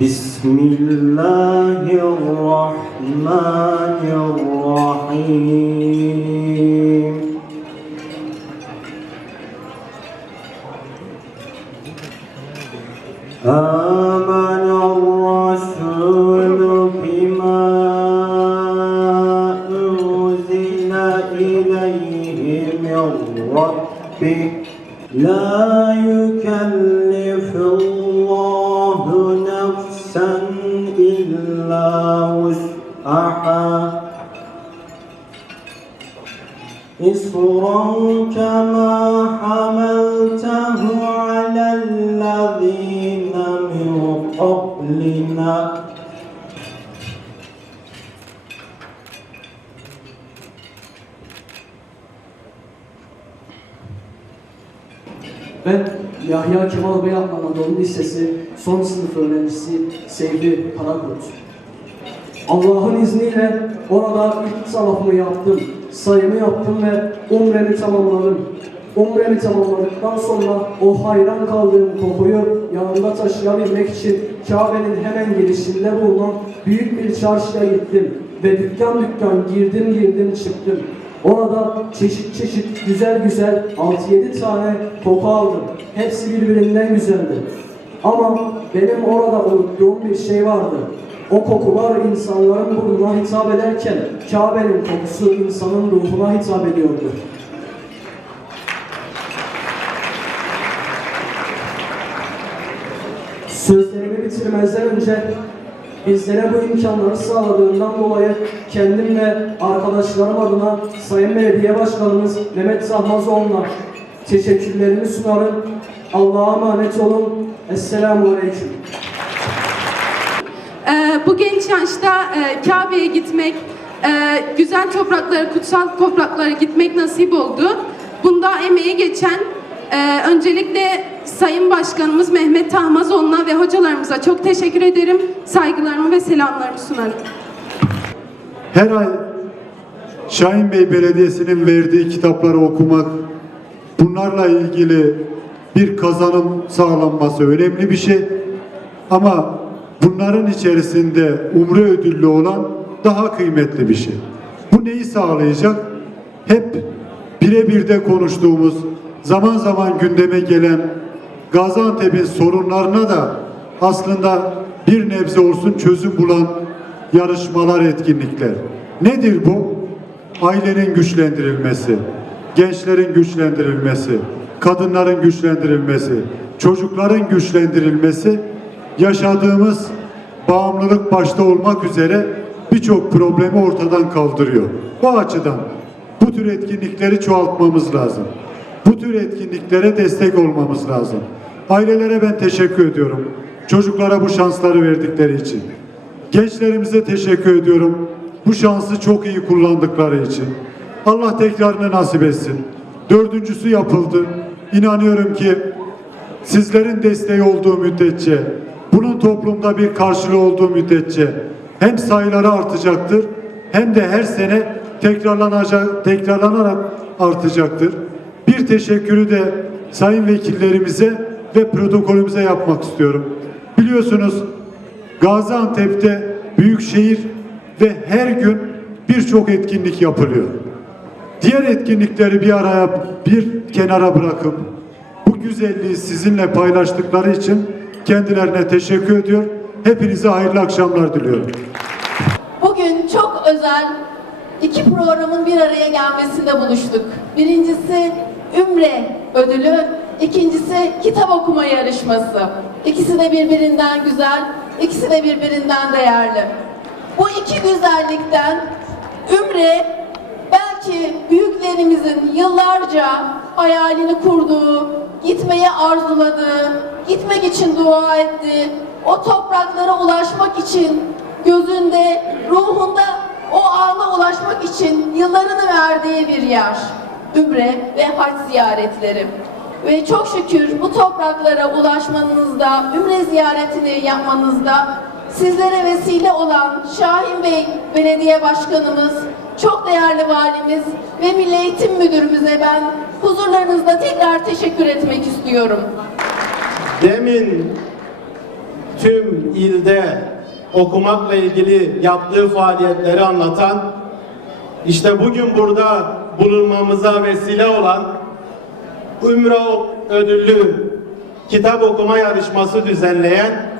Bismillahirrahmanirrahim. Âmenarrasûlü bimâ unzile ileyhi min rabbih lâ yükellifullahu nefsen illâ vus'ahâ İsran kemâ hamaltehu alellezîne min qablina. Ben Yahya Kemal Bey Anadolu Lisesi son sınıf öğrencisi Seyfi Karakurt. Allah'ın izniyle orada ilk tavafımı yaptım, sayımı yaptım ve umremi tamamladım. Umremi tamamladıktan sonra o hayran kaldığım kokuyu yanımda taşıyabilmek için Kabe'nin hemen girişinde bulunan büyük bir çarşıya gittim ve dükkan girdim çıktım. Orada çeşit çeşit güzel 6-7 tane koku aldım. Hepsi birbirinden güzeldi. Ama benim orada unuttuğum bir şey vardı. O kokular insanların burnuna hitap ederken Kabe'nin kokusu insanın ruhuna hitap ediyordu. Sözlerimi bitirmezden önce bizlere bu imkanları sağladığından dolayı kendim ve arkadaşlarım adına Sayın Belediye Başkanımız Mehmet Sahmazoğlu'na teşekkürlerimi sunarım. Allah'a emanet olun. Esselamu Aleyküm. Bu genç yaşta Kabe'ye gitmek, güzel topraklara, kutsal topraklara gitmek nasip oldu. Bunda emeği geçen öncelikle Sayın Başkanımız Mehmet Tahmazoğlu'na ve hocalarımıza çok teşekkür ederim. Saygılarımı ve selamlarımı sunarım. Her ay Şahin Bey Belediyesi'nin verdiği kitapları okumak, bunlarla ilgili bir kazanım sağlanması önemli bir şey. Ama bunların içerisinde umre ödüllü olan daha kıymetli bir şey. Bu neyi sağlayacak? Hep birebir de konuştuğumuz, zaman zaman gündeme gelen Gaziantep'in sorunlarına da aslında bir nebze olsun çözüm bulan yarışmalar, etkinlikler. Nedir bu? Ailenin güçlendirilmesi, gençlerin güçlendirilmesi, kadınların güçlendirilmesi, çocukların güçlendirilmesi, yaşadığımız bağımlılık başta olmak üzere birçok problemi ortadan kaldırıyor. Bu açıdan bu tür etkinlikleri çoğaltmamız lazım. Bu tür etkinliklere destek olmamız lazım. Ailelere ben teşekkür ediyorum. Çocuklara bu şansları verdikleri için. Gençlerimize teşekkür ediyorum. Bu şansı çok iyi kullandıkları için. Allah tekrarını nasip etsin. Dördüncüsü yapıldı. İnanıyorum ki sizlerin desteği olduğu müddetçe, bunun toplumda bir karşılığı olduğu müddetçe hem sayıları artacaktır hem de her sene tekrarlanarak artacaktır. Bir teşekkürü de sayın vekillerimize ve protokolümüze yapmak istiyorum. Biliyorsunuz Gaziantep'te büyükşehir ve her gün birçok etkinlik yapılıyor. Diğer etkinlikleri bir kenara bırakıp bu güzelliği sizinle paylaştıkları için kendilerine teşekkür ediyor. Hepinize hayırlı akşamlar diliyorum. Bugün çok özel iki programın bir araya gelmesinde buluştuk. Birincisi Ümre ödülü, ikincisi kitap okuma yarışması. İkisi de birbirinden güzel, ikisi de birbirinden değerli. Bu iki güzellikten Ümre belki büyüklerimizin yıllarca hayalini kurduğu, gitmeyi arzuladığı, gitmek için dua ettiği, o topraklara ulaşmak için gözünde, ruhunda o ana ulaşmak için yıllarını verdiği bir yer. Ümre ve hac ziyaretleri. ve çok şükür bu topraklara ulaşmanızda, Ümre ziyaretini yapmanızda sizlere vesile olan Şahin Bey Belediye Başkanımız, çok değerli valimiz ve Milli Eğitim Müdürümüze ben huzurlarınızda tekrar teşekkür etmek istiyorum. Demin tüm ilde okumakla ilgili yaptığı faaliyetleri anlatan, işte bugün burada bulunmamıza vesile olan Ümre ödüllü kitap okuma yarışması düzenleyen,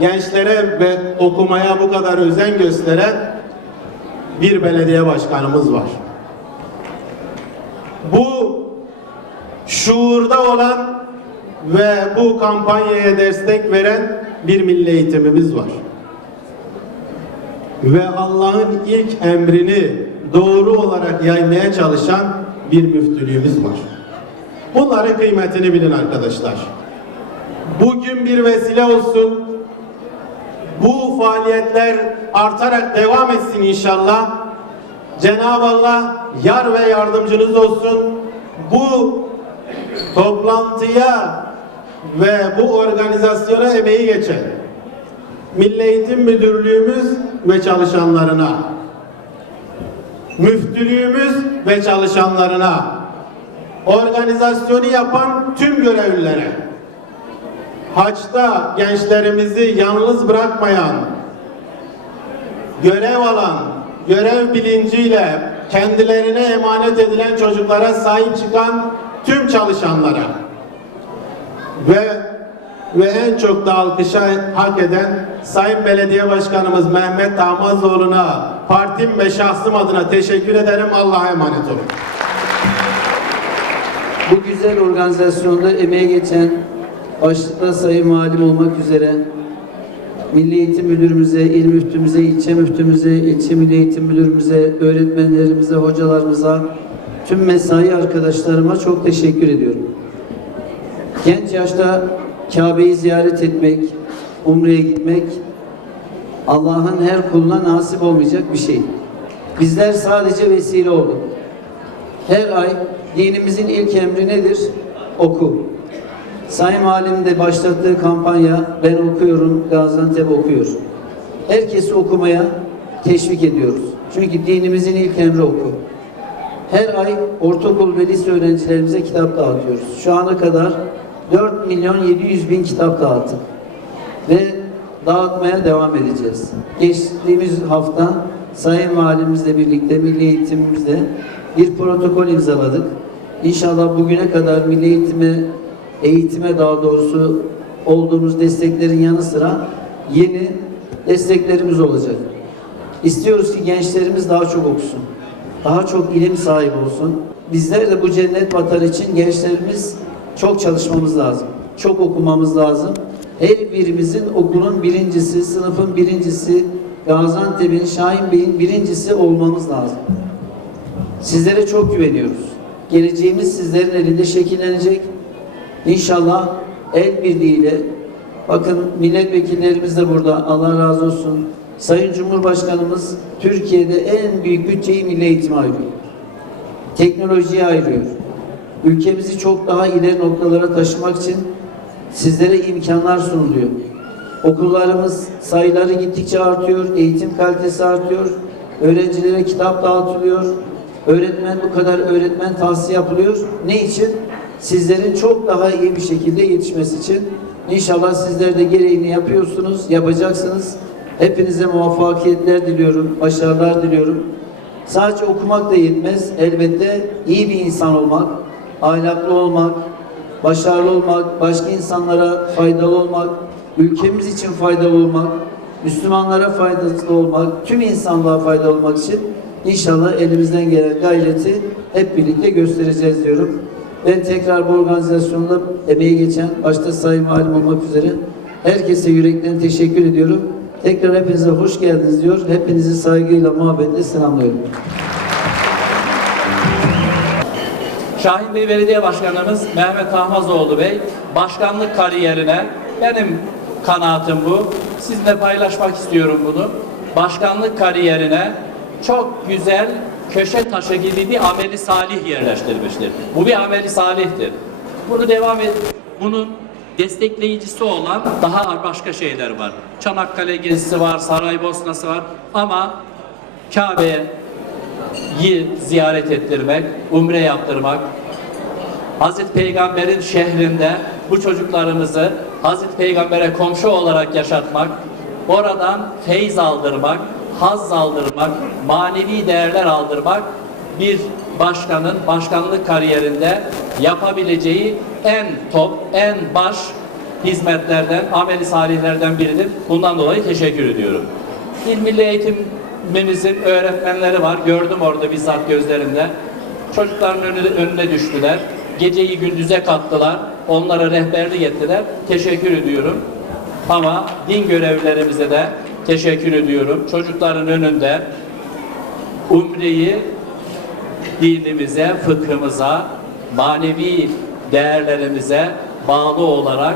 gençlere ve okumaya bu kadar özen gösteren bir belediye başkanımız var. Bu şuurda olan ve bu kampanyaya destek veren bir milli eğitimimiz var. Ve Allah'ın ilk emrini doğru olarak yaymaya çalışan bir müftülüğümüz var. Bunların kıymetini bilin arkadaşlar. Bugün bir vesile olsun. Bu faaliyetler artarak devam etsin inşallah. Cenab-ı Allah yar ve yardımcınız olsun. Bu toplantıya ve bu organizasyona emeği geçen Milli Eğitim Müdürlüğümüz ve çalışanlarına, müftülüğümüz ve çalışanlarına, organizasyonu yapan tüm görevlilere, haçta gençlerimizi yalnız bırakmayan, görev alan, görev bilinciyle kendilerine emanet edilen çocuklara sahip çıkan tüm çalışanlara ve en çok da alkışa hak eden Sayın Belediye Başkanımız Mehmet Tahmazoğlu'na, partim ve şahsım adına teşekkür ederim. Allah'a emanet olun. Bu güzel organizasyonda emeği geçen, başta Sayın Valim olmak üzere Milli Eğitim Müdürümüze, İl Müftümüze, ilçe müftümüze, ilçe Milli Eğitim Müdürümüze, öğretmenlerimize, hocalarımıza, tüm mesai arkadaşlarıma çok teşekkür ediyorum. Genç yaşta Kabe'yi ziyaret etmek, Umre'ye gitmek Allah'ın her kuluna nasip olmayacak bir şey. Bizler sadece vesile olduk. Her ay dinimizin ilk emri nedir? Oku. Sayın Valim de başlattığı kampanya ben okuyorum, Gaziantep okuyor. Herkesi okumaya teşvik ediyoruz. Çünkü dinimizin ilk emri oku. Her ay ortaokul ve lise öğrencilerimize kitap dağıtıyoruz. Şu ana kadar 4.700.000 kitap dağıttık. Ve dağıtmaya devam edeceğiz. Geçtiğimiz hafta Sayın Valimizle birlikte Milli Eğitimimizle bir protokol imzaladık. İnşallah bugüne kadar milli eğitime daha doğrusu olduğumuz desteklerin yanı sıra yeni desteklerimiz olacak. İstiyoruz ki gençlerimiz daha çok okusun. Daha çok ilim sahibi olsun. Bizler de bu cennet vatan için gençlerimiz çok çalışmamız lazım. Çok okumamız lazım. Her birimizin okulun birincisi, sınıfın birincisi, Gaziantep'in, Şahin Bey'in birincisi olmamız lazım. Sizlere çok güveniyoruz. Geleceğimiz sizlerin elinde şekillenecek. İnşallah el birliğiyle, bakın milletvekillerimiz de burada, Allah razı olsun. Sayın Cumhurbaşkanımız Türkiye'de en büyük bütçeyi milli eğitime ayırıyor. Teknolojiye ayırıyor. Ülkemizi çok daha ileri noktalara taşımak için sizlere imkanlar sunuluyor. Okullarımız sayıları gittikçe artıyor, eğitim kalitesi artıyor, öğrencilere kitap dağıtılıyor, bu kadar öğretmen tahsis yapılıyor. Ne için? Sizlerin çok daha iyi bir şekilde yetişmesi için. İnşallah sizler de gereğini yapıyorsunuz, yapacaksınız. Hepinize muvaffakiyetler diliyorum, başarılar diliyorum. Sadece okumak da yetmez. Elbette iyi bir insan olmak, ahlaklı olmak, başarılı olmak, başka insanlara faydalı olmak, ülkemiz için faydalı olmak, Müslümanlara faydalı olmak, tüm insanlığa faydalı olmak için inşallah elimizden gelen gayreti hep birlikte göstereceğiz diyorum. Ben tekrar bu organizasyonda emeği geçen, başta Sayın Valim olmak üzere herkese yürekten teşekkür ediyorum. Tekrar hepinize hoş geldiniz diyor. Hepinizi saygıyla, muhabbetle selamlıyorum. Şahin Bey Belediye Başkanımız Mehmet Tahmazoğlu Bey başkanlık kariyerine, benim kanaatim bu, sizinle paylaşmak istiyorum bunu. Başkanlık kariyerine çok güzel köşe taşı gibi bir ameli salih yerleştirmiştir. Bu bir ameli salihtir. Bunu devam et. Bunun destekleyicisi olan daha başka şeyler var. Çanakkale gezisi var, Saraybosna'sı var ama Kabe'yi ziyaret ettirmek, umre yaptırmak, Hazreti Peygamber'in şehrinde bu çocuklarımızı Hazreti Peygamber'e komşu olarak yaşatmak, oradan feyz aldırmak, haz aldırmak, manevi değerler aldırmak bir başkanın başkanlık kariyerinde yapabileceği en top, en baş hizmetlerden, ameli salihlerden biridir. Bundan dolayı teşekkür ediyorum. İl Milli Eğitimimizin öğretmenleri var. Gördüm orada bizzat gözlerimde. Çocukların önüne düştüler. Geceyi gündüze kattılar. Onlara rehberlik ettiler. Teşekkür ediyorum. Ama din görevlilerimize de teşekkür ediyorum. Çocukların önünde umreyi dinimize, fıkhımıza, manevi değerlerimize bağlı olarak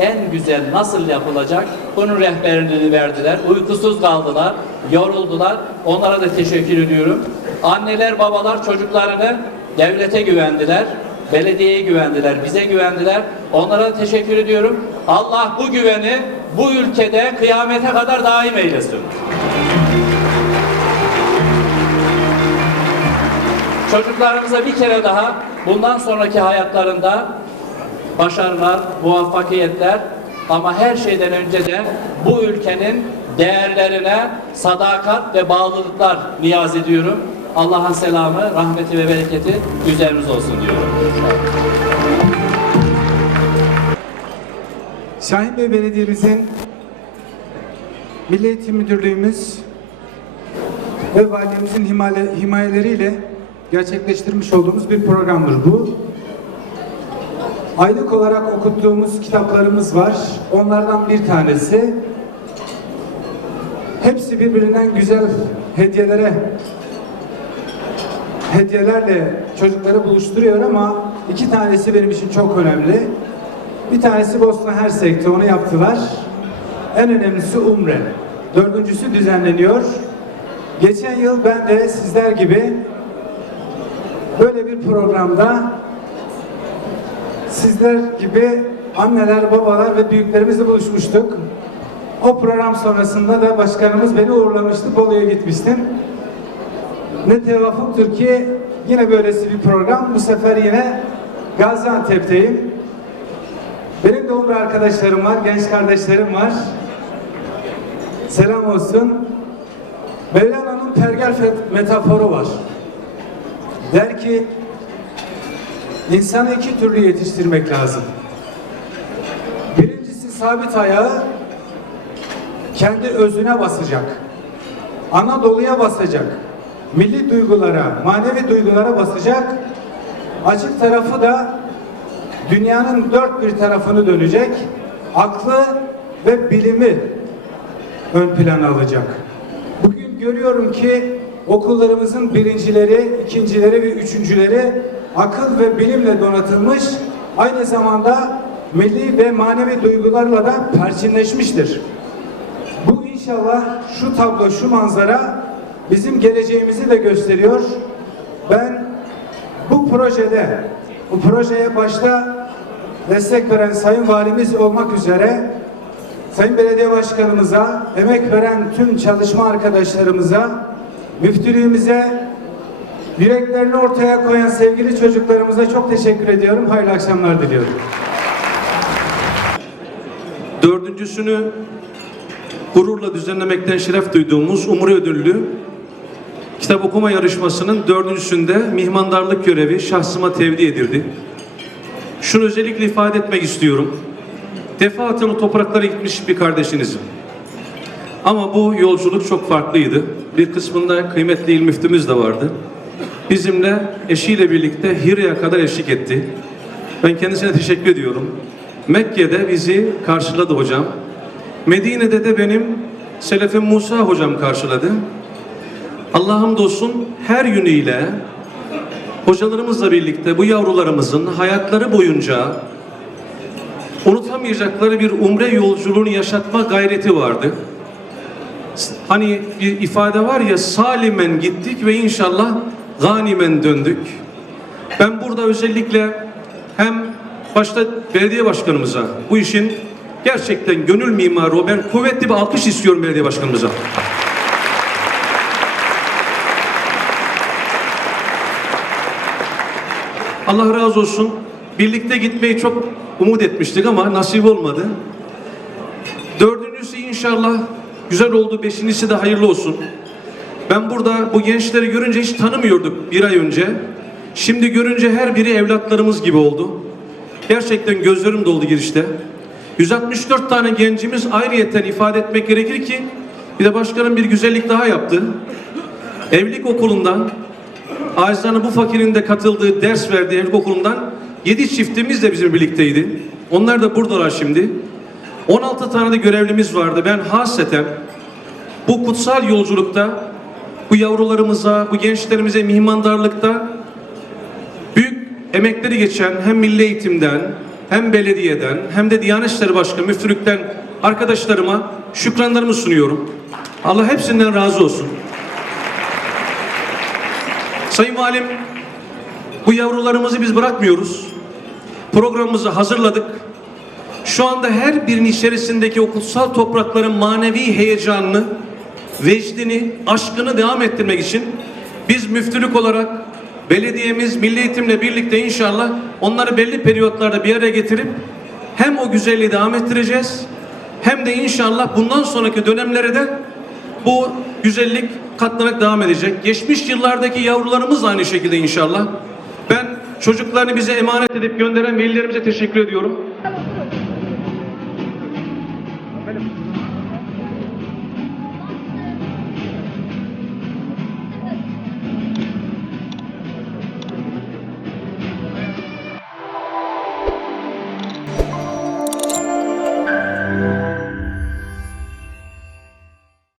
en güzel nasıl yapılacak bunun rehberliğini verdiler. Uykusuz kaldılar, yoruldular. Onlara da teşekkür ediyorum. Anneler, babalar çocuklarını devlete güvendiler, belediyeye güvendiler, bize güvendiler. Onlara da teşekkür ediyorum. Allah bu güveni bu ülkede kıyamete kadar daim eylesin. Çocuklarımıza bir kere daha bundan sonraki hayatlarında başarılar, muvaffakiyetler ama her şeyden önce de bu ülkenin değerlerine sadakat ve bağlılıklar niyaz ediyorum. Allah'ın selamı, rahmeti ve bereketi üzerinize olsun diyorum. Şahinbey Belediye'mizin Milli Eğitim Müdürlüğümüz ve Valimizin himayeleriyle gerçekleştirmiş olduğumuz bir programdır bu. Aylık olarak okuttuğumuz kitaplarımız var. Onlardan bir tanesi. Hepsi birbirinden güzel hediyelerle çocukları buluşturuyor ama iki tanesi benim için çok önemli. Bir tanesi Bosna Hersek'te, onu yaptılar. En önemlisi Umre. 4.'sü düzenleniyor. Geçen yıl ben de sizler gibi böyle bir programda sizler gibi anneler, babalar ve büyüklerimizle buluşmuştuk. O program sonrasında da başkanımız beni uğurlamıştı. Bolu'ya gitmiştim. Ne tevafuktur ki yine böylesi bir program. Bu sefer yine Gaziantep'teyim. Benim de umre arkadaşlarım var, genç kardeşlerim var. Selam olsun. Mevlana'nın pergel metaforu var. Der ki, insanı iki türlü yetiştirmek lazım. Birincisi sabit ayağı kendi özüne basacak. Anadolu'ya basacak. Milli duygulara, manevi duygulara basacak. Açık tarafı da dünyanın dört bir tarafını dönecek. Aklı ve bilimi ön plana alacak. Bugün görüyorum ki okullarımızın birincileri, ikincileri ve üçüncüleri akıl ve bilimle donatılmış, aynı zamanda milli ve manevi duygularla da perçinleşmiştir. Bu inşallah şu tablo, şu manzara bizim geleceğimizi de gösteriyor. Ben bu projeye başta destek veren Sayın Valimiz olmak üzere Sayın Belediye Başkanımıza, emek veren tüm çalışma arkadaşlarımıza, müftülüğümüze, yüreklerini ortaya koyan sevgili çocuklarımıza çok teşekkür ediyorum. Hayırlı akşamlar diliyorum. Dördüncüsünü gururla düzenlemekten şeref duyduğumuz Umre Ödüllü kitap okuma yarışmasının dördüncüsünde mihmandarlık görevi şahsıma tevdi edildi. Şunu özellikle ifade etmek istiyorum. Defaten o topraklara gitmiş bir kardeşinizim. Ama bu yolculuk çok farklıydı. Bir kısmında kıymetli il müftümüz de vardı. Bizimle eşiyle birlikte Hire'ye kadar eşlik etti. Ben kendisine teşekkür ediyorum. Mekke'de bizi karşıladı hocam. Medine'de de benim Selefim Musa hocam karşıladı. Allah'a hamdolsun her yönüyle hocalarımızla birlikte bu yavrularımızın hayatları boyunca unutamayacakları bir umre yolculuğunu yaşatma gayreti vardı. Hani bir ifade var ya, salimen gittik ve inşallah ganimen döndük. Ben burada özellikle hem başta belediye başkanımıza, bu işin gerçekten gönül mimarı o. Ben kuvvetli bir alkış istiyorum belediye başkanımıza. Allah razı olsun. Birlikte gitmeyi çok umut etmiştik ama nasip olmadı. Dördüncüsü inşallah güzel oldu. Beşincisi de hayırlı olsun. Ben burada bu gençleri görünce hiç tanımıyorduk bir ay önce. Şimdi görünce her biri evlatlarımız gibi oldu. Gerçekten gözlerim doldu girişte. 164 tane gencimiz ayrıyeten ifade etmek gerekir ki bir de başkanım bir güzellik daha yaptı. Evlilik okulundan Aizan'ın bu fakirin de katıldığı, ders verdiği evlilik okulundan 7 çiftimiz de bizim birlikteydi. Onlar da buradalar şimdi. 16 tane de görevlimiz vardı. Ben hasreten bu kutsal yolculukta bu yavrularımıza, bu gençlerimize mihmandarlıkta büyük emekleri geçen hem milli eğitimden, hem belediyeden, hem de Diyanet İşleri Başkanı, müftülükten arkadaşlarıma şükranlarımı sunuyorum. Allah hepsinden razı olsun. Sayın Valim, bu yavrularımızı biz bırakmıyoruz. Programımızı hazırladık. Şu anda her birinin içerisindeki o kutsal toprakların manevi heyecanını, vecdini, aşkını devam ettirmek için biz müftülük olarak belediyemiz, Milli Eğitim'le birlikte inşallah onları belli periyotlarda bir araya getirip hem o güzelliği devam ettireceğiz hem de inşallah bundan sonraki dönemlere de bu güzellik katlanarak devam edecek. Geçmiş yıllardaki yavrularımız da aynı şekilde inşallah. Ben çocuklarını bize emanet edip gönderen velilerimize teşekkür ediyorum.